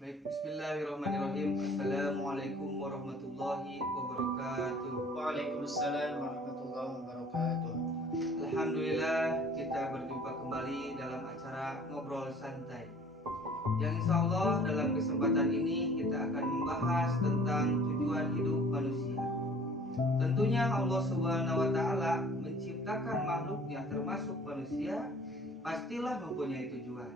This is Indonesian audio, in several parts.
Baik, bismillahirrahmanirrahim. Assalamualaikum warahmatullahi wabarakatuh. Waalaikumsalam warahmatullahi wabarakatuh. Alhamdulillah kita berjumpa kembali dalam acara Ngobrol Santai. Yang insya Allah dalam kesempatan ini kita akan membahas tentang tujuan hidup manusia. Tentunya Allah Subhanahu wa Ta'ala menciptakan makhluknya termasuk manusia pastilah mempunyai tujuan.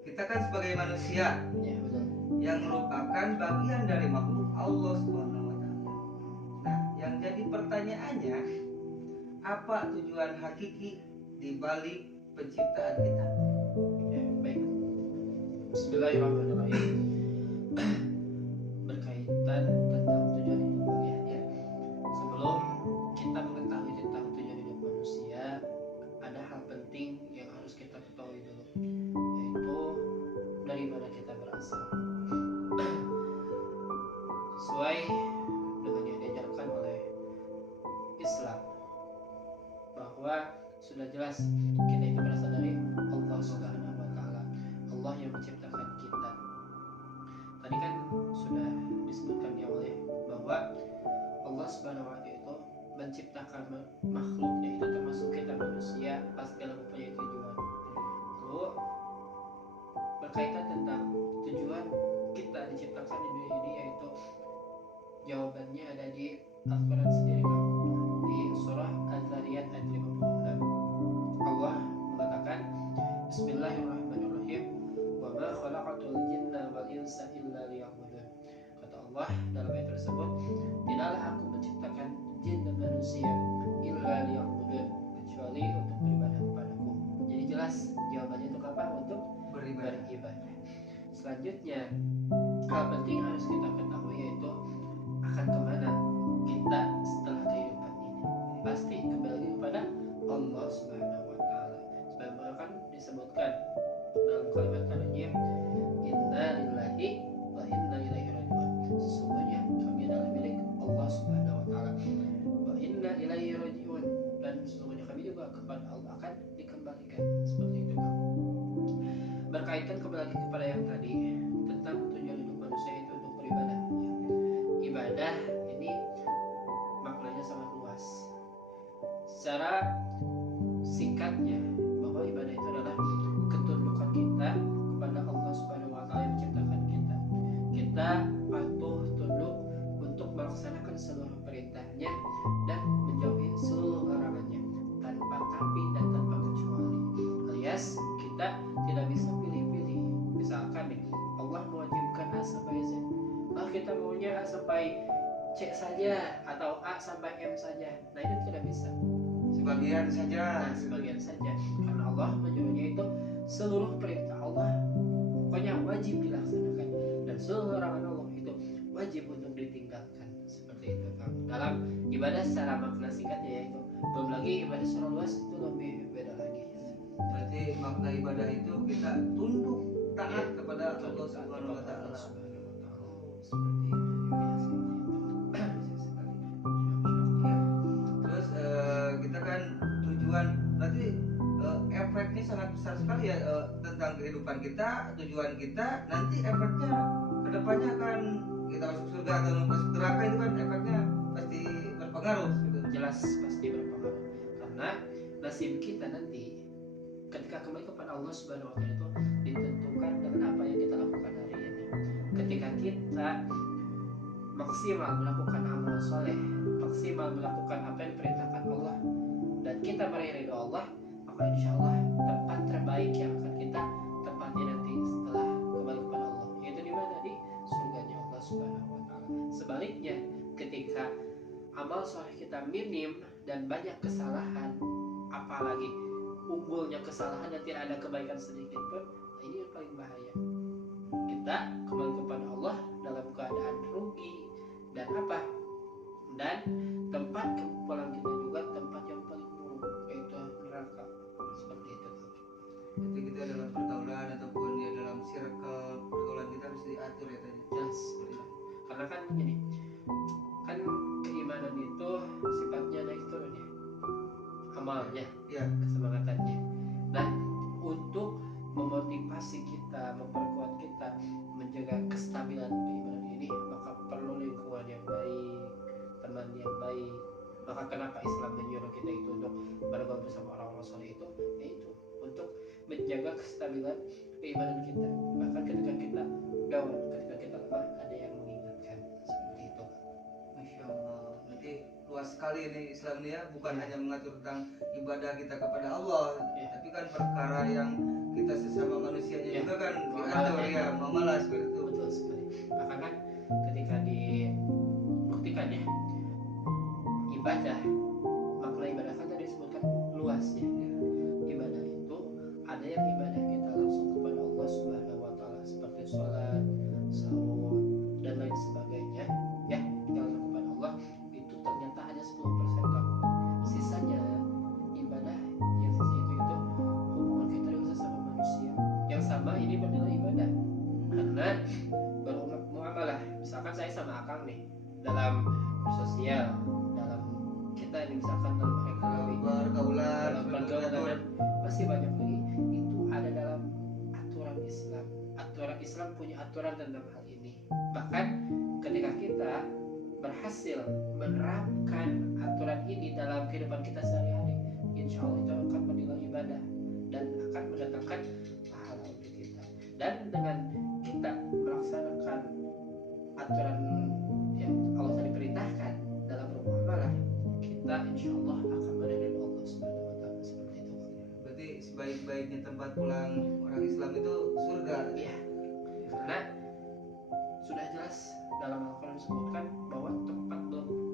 Kita kan sebagai manusia Ya, betul. yang merupakan bagian dari makhluk Allah Subhanahu wa Ta'ala. Nah, yang jadi pertanyaannya, apa tujuan hakiki di balik penciptaan kita? Ya, baik. Bismillahirrahmanirrahim. Berkaitan tentang tujuan hidup kalian ya. Sebelum kita mengetahui tentang tujuan hidup manusia, ada hal penting yang harus kita ketahui dulu, yaitu dari mana kita berasal. Sesuai dengan yang diajarkan oleh Islam, bahwa sudah jelas kita itu berasal dari Allah Subhanahu wa Ta'ala, Allah yang menciptakan kita. Tadi kan sudah disebutkan ya oleh bahwa Allah Subhanahu wa Ta'ala itu menciptakan makhluknya, itu termasuk kita manusia, pastilah mempunyai tujuan. Lalu berkaitan tentang tujuan kita diciptakan di dunia ini, yaitu jawabannya ada di Al-Quran sendiri, di surah Az-Zariyat ayat 56. Allah mengatakan, Bismillahirrahmanirrahim, wa ma khalaqatul jinna wal insa illa liya'budun. Kata Allah dalam ayat tersebut, tidaklah aku menciptakan jin dan manusia illa liya'budun, kecuali untuk beribadah kepadaku. Jadi jelas jawabannya untuk apa? Untuk beribadah. Selanjutnya, hal penting harus kita ketahui yaitu akan kemana kita setelah kehidupan ini. Pasti kembali kepada Allah Subhanahu wa Ta'ala. Sebagaimana kan disebutkan dalam kalimat kalimah, inna lillahi wa inna ilaihi raji'un. Sesungguhnya kami adalah milik Allah Subhanahu wa Ta'ala, wa inna ilaihi raji'un, dan sesungguhnya kami juga kepada Allah akan dikembalikan. Seperti itu. Berkaitan kembali kepada yang tadi tentang tujuan hidup manusia itu untuk beribadah. Ibadah ini maknanya sangat luas. Secara singkatnya, bahwa ibadah itu adalah ketundukan kita kepada Allah Subhanahu wa Ta'ala yang menciptakan kita. Kita patuh tunduk untuk melaksanakan seluruh perintahnya dan menjauhi seluruh larangannya tanpa tapi dan tanpa kecuali. Alias kita tidak bisa pilih-pilih. Misalkan nih, Allah mewajibkan A sampai Z, kita maunya A sampai C saja atau A sampai M saja. Nah, itu tidak bisa. Sebagian saja. Sebagian saja. Karena Allah menyuruhnya itu seluruh perintah Allah pokoknya wajib dilaksanakan, dan seluruh larangan Allah itu wajib untuk ditinggalkan. Seperti itu kan. Dalam ibadah secara makna singkatnya yaitu, belum lagi ibadah secara luas itu lebih beda lagi. Berarti makna ibadah itu kita tunduk taat kepada Allah Subhanahu wa Ta'ala. Seperti itu. Terus kita kan tujuan berarti efeknya sangat besar sekali ya tentang kehidupan kita, tujuan kita, nanti efeknya kedepannya akan kita masuk surga atau masuk neraka, itu kan efeknya pasti berpengaruh gitu. Jelas pasti berpengaruh, karena nasib kita nanti ketika kembali kepada Allah Subhanahu wa Ta'ala itu ditentukan dengan apa yang kita lakukan hari ini. Ketika kita maksimal melakukan amal soleh, maksimal melakukan apa yang diperintahkan Allah, dan kita meraih ridho Allah, maka insya Allah tempat terbaik yang akan kita tempati nanti setelah kembali kepada Allah, yaitu di mana? Di surganya Allah Subhanahu wa Ta'ala. Sebaliknya, ketika amal soleh kita minim dan banyak kesalahan, apalagi unggulnya kesalahan dan tidak ada kebaikan sedikit pun, ini yang paling bahaya. Kita kembali kepada Allah dalam keadaan rugi dan apa? Dan tempat kepulangan kita juga tempat yang paling buruk, yaitu neraka. Seperti itu. Jadi kita dalam pergaulan ataupun ya dalam circle pergaulan kita harus diatur ya tadi. Jelas. Karena kan gini, kan keimanan itu sifatnya naik turun ya, amalnya, Ya. kesemangatannya. Nah, untuk memotivasi kita, memperkuat kita kita menjaga kestabilan keimanan ini, maka perlu lingkungan yang baik, teman yang baik. Maka kenapa Islam menyuruh kita itu untuk bergaul bersama orang-orang soleh itu, yaitu untuk menjaga kestabilan keimanan kita. Bahkan ketika kita down, ketika kita lemah, ada yang mengingatkan seperti itu. Masya Allah. Berarti luas sekali ini Islam ini ya, bukan hanya mengatur tentang ibadah kita kepada Allah, tapi kan perkara yang kita sesama manusianya juga kan diatur ya, muamalah seperti itu. Betul sekali. Bahkan kan ketika dibuktikan ya, ibadah, makna ibadah kan tadi disebutkan luas ya. Ibadah itu ada yang ibadah kita langsung kepada Allah Subhanahu wa taala seperti sholat, saum dan lain sebagainya ya, kita langsung kepada Allah, itu ternyata hanya 10% kamu. Sisanya ibadah yang sisa itu hubungan kita dengan sesama manusia yang sama ini bernilai ibadah. Karena bermuamalah, misalkan saya sama Akang nih dalam sosial, dalam kita ini misalkan dalam ekonomi, Pergaulan, dalam pergaulan, dan masih banyak lagi, itu ada dalam aturan Islam. Aturan Islam punya aturan tentang hal ini. Bahkan ketika kita berhasil menerapkan aturan ini dalam kehidupan kita sehari-hari, insya Allah itu akan menilai ibadah dan akan mendatangkan pahala untuk kita. Dan dengan kita melaksanakan aturan yang Allah tadi perintahkan dalam bermuamalah, kita insya Allah akan meridai Allah Subhanahu wa taala seperti itu. berarti sebaik-baiknya tempat pulang orang Islam itu surga. Iya, karena sudah jelas dalam Al-Quran disebutkan bahwa tempat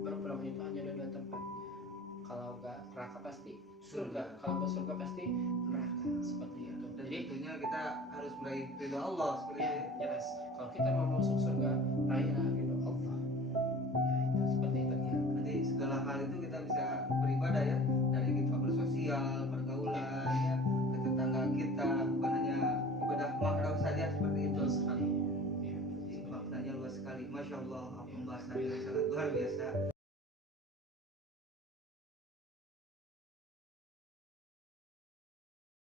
berpulang itu hanya ada 2 tempat. Kalau enggak neraka pasti surga, kalau enggak surga pasti neraka, seperti itu. Dan Jadi tentunya kita harus meraih ridho Allah seperti ya itu. jelas, kalau kita mau masuk surga, raihlah ridho Allah. Nah, itu seperti itu ya. Berarti segala hal itu kita bisa beribadah ya, dari kita bersosial, pergaulan ya, ke tetangga kita, bukan hanya ibadah makro saja seperti itu. Betul sekali. Ya, Jadi maknanya luas sekali. Masya Allah, pembahasan yang sangat luar biasa.